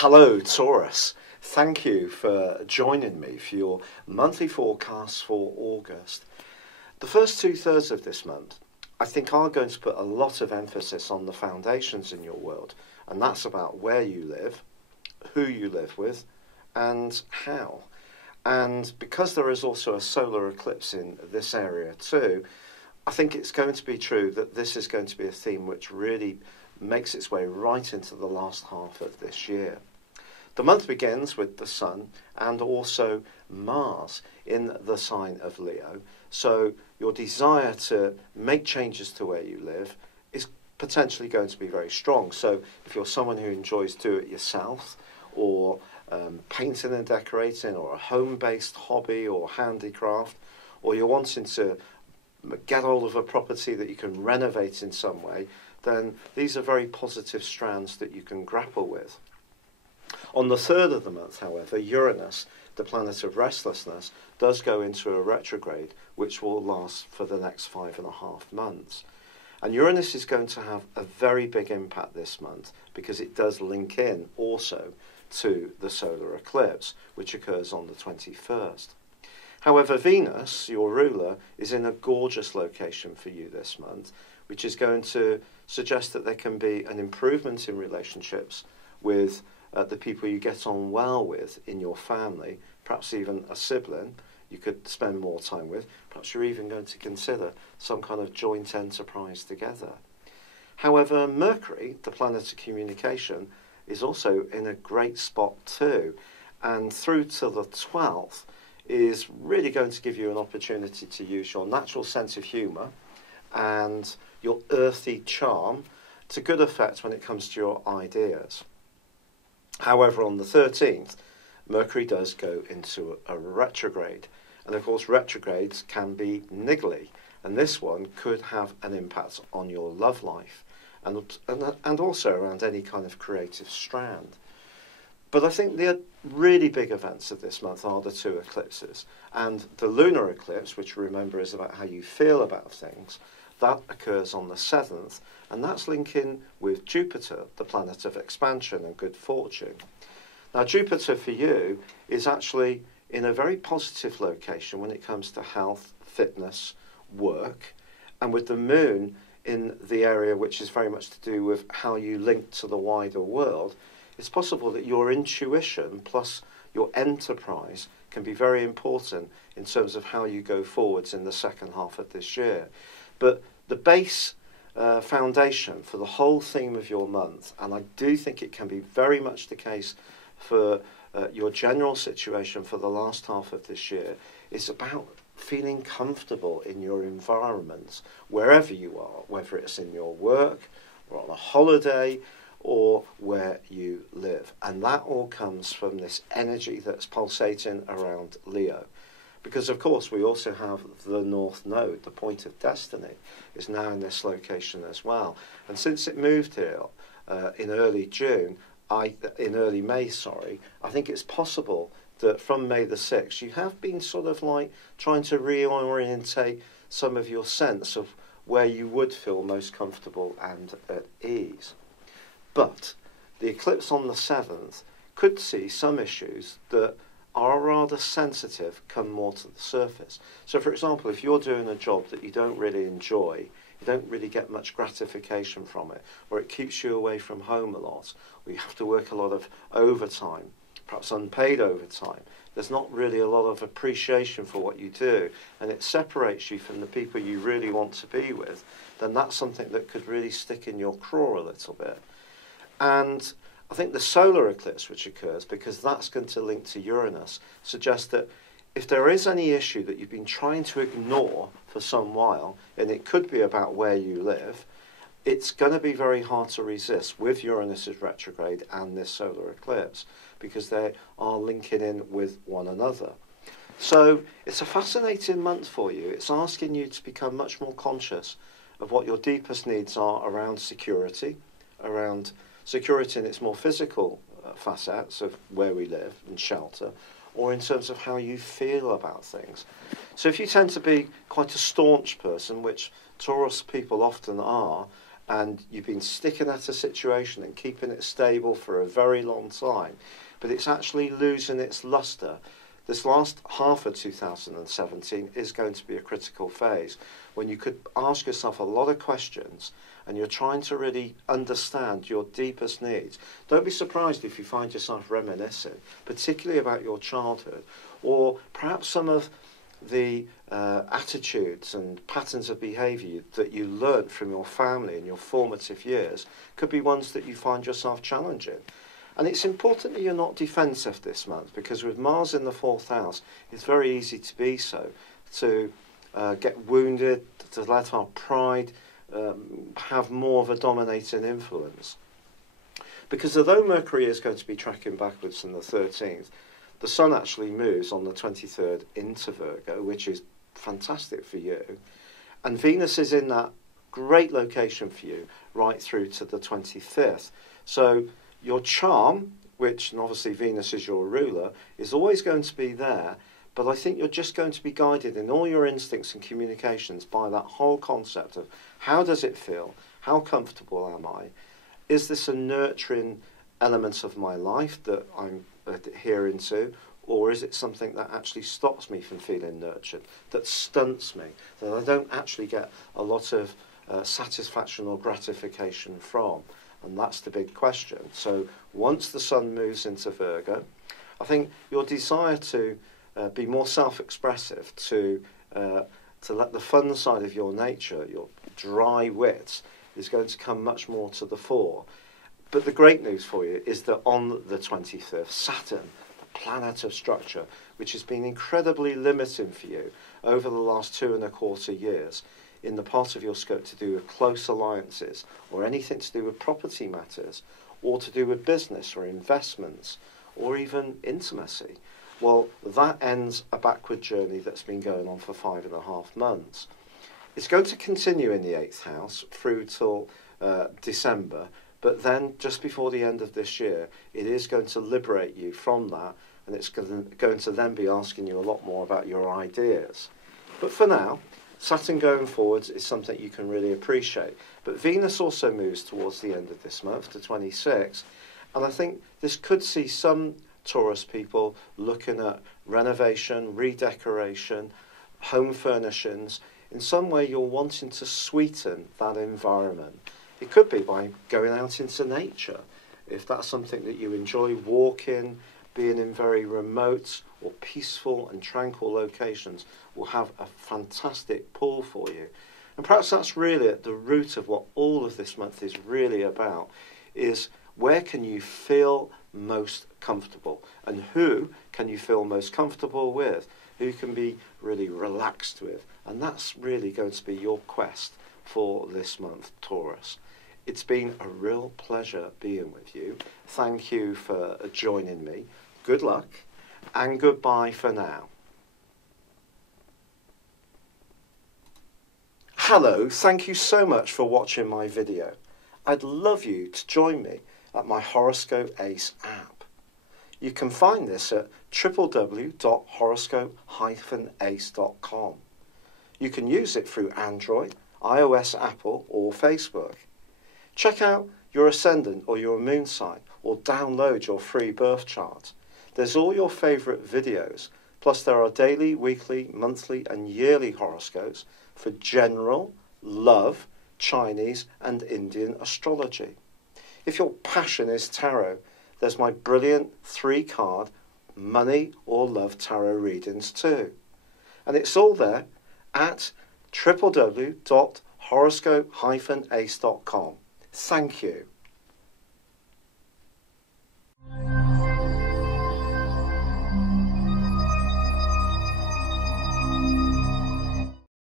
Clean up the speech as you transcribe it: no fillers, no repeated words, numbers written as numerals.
Hello, Taurus. Thank you for joining me for your monthly forecast for August. The first 2/3 of this month, I think, are going to put a lot of emphasis on the foundations in your world, and that's about where you live, who you live with, and how. And because there is also a solar eclipse in this area too, I think it's going to be true that this is going to be a theme which really makes its way right into the last half of this year. The month begins with the Sun and also Mars in the sign of Leo, so your desire to make changes to where you live is potentially going to be very strong. So if you're someone who enjoys do-it-yourself, or painting and decorating, or a home-based hobby or handicraft, or you're wanting to get hold of a property that you can renovate in some way, then these are very positive strands that you can grapple with. On the 3rd of the month, however, Uranus, the planet of restlessness, does go into a retrograde, which will last for the next 5.5 months. And Uranus is going to have a very big impact this month because it does link in also to the solar eclipse, which occurs on the 21st. However, Venus, your ruler, is in a gorgeous location for you this month, which is going to suggest that there can be an improvement in relationships with the people you get on well with in your family, perhaps even a sibling you could spend more time with. Perhaps you're even going to consider some kind of joint enterprise together. However, Mercury, the planet of communication, is also in a great spot too, and through to the 12th is really going to give you an opportunity to use your natural sense of humour and your earthy charm to good effect when it comes to your ideas. However, on the 13th, Mercury does go into a retrograde. And of course, retrogrades can be niggly. And this one could have an impact on your love life and also around any kind of creative strand. But I think the really big events of this month are the 2 eclipses. And the lunar eclipse, which remember is about how you feel about things, that occurs on the 7th, and that's linking with Jupiter, the planet of expansion and good fortune. Now, Jupiter for you is actually in a very positive location when it comes to health, fitness, work, and with the moon in the area which is very much to do with how you link to the wider world, it's possible that your intuition plus your enterprise can be very important in terms of how you go forwards in the second half of this year. But the base foundation for the whole theme of your month, and I do think it can be very much the case for your general situation for the last half of this year, is about feeling comfortable in your environment, wherever you are, whether it's in your work or on a holiday or where you live. And that all comes from this energy that's pulsating around Leo. Because, of course, we also have the North Node, the point of destiny, is now in this location as well. And since it moved here in early May, I think it's possible that from May the 6th, you have been sort of like trying to reorientate some of your sense of where you would feel most comfortable and at ease. But the eclipse on the 7th could see some issues that are rather sensitive come more to the surface. So, for example, if you're doing a job that you don't really enjoy, you don't really get much gratification from it, or it keeps you away from home a lot, or you have to work a lot of overtime, perhaps unpaid overtime, there's not really a lot of appreciation for what you do, and it separates you from the people you really want to be with, then that's something that could really stick in your craw a little bit. And I think the solar eclipse, which occurs, because that's going to link to Uranus, suggests that if there is any issue that you've been trying to ignore for some while, and it could be about where you live, it's going to be very hard to resist with Uranus's retrograde and this solar eclipse, because they are linking in with one another. So it's a fascinating month for you. It's asking you to become much more conscious of what your deepest needs are around security in its more physical facets of where we live and shelter, or in terms of how you feel about things. So if you tend to be quite a staunch person, which Taurus people often are, and you've been sticking at a situation and keeping it stable for a very long time, but it's actually losing its luster. This last half of 2017 is going to be a critical phase when you could ask yourself a lot of questions and you're trying to really understand your deepest needs. Don't be surprised if you find yourself reminiscing, particularly about your childhood, or perhaps some of the attitudes and patterns of behaviour that you learnt from your family in your formative years could be ones that you find yourself challenging. And it's important that you're not defensive this month, because with Mars in the 4th house, it's very easy to be so, to get wounded, to let our pride have more of a dominating influence. Because although Mercury is going to be tracking backwards from the 13th, the Sun actually moves on the 23rd into Virgo, which is fantastic for you. And Venus is in that great location for you right through to the 25th. So your charm, which, and obviously Venus is your ruler, is always going to be there, but I think you're just going to be guided in all your instincts and communications by that whole concept of how does it feel? How comfortable am I? Is this a nurturing element of my life that I'm adhering to, or is it something that actually stops me from feeling nurtured, that stunts me, that I don't actually get a lot of satisfaction or gratification from? And that's the big question. So once the Sun moves into Virgo, I think your desire to be more self-expressive, to let the fun side of your nature, your dry wit, is going to come much more to the fore. But the great news for you is that on the 25th, Saturn, the planet of structure, which has been incredibly limiting for you over the last 2.25 years, in the part of your scope to do with close alliances, or anything to do with property matters, or to do with business or investments, or even intimacy. Well, that ends a backward journey that's been going on for 5.5 months. It's going to continue in the 8th house through till December, but then just before the end of this year, it is going to liberate you from that, and it's going to then be asking you a lot more about your ideas. But for now, Saturn going forwards is something you can really appreciate. But Venus also moves towards the end of this month, to 26, and I think this could see some Taurus people looking at renovation, redecoration, home furnishings. In some way you're wanting to sweeten that environment. It could be by going out into nature, if that's something that you enjoy, walking, being in very remote or peaceful and tranquil locations will have a fantastic pull for you. And perhaps that's really at the root of what all of this month is really about, is where can you feel most comfortable, and who can you feel most comfortable with, who can be really relaxed with. And that's really going to be your quest for this month, Taurus. It's been a real pleasure being with you. Thank you for joining me. Good luck, and goodbye for now. Hello, thank you so much for watching my video. I'd love you to join me at my Horoscope Ace app. You can find this at www.horoscope-ace.com. You can use it through Android, iOS, Apple, or Facebook. Check out your ascendant or your moon sign, or download your free birth chart. There's all your favourite videos, plus there are daily, weekly, monthly and yearly horoscopes for general, love, Chinese and Indian astrology. If your passion is tarot, there's my brilliant 3-card money or love tarot readings too. And it's all there at www.horoscope-ace.com. Thank you.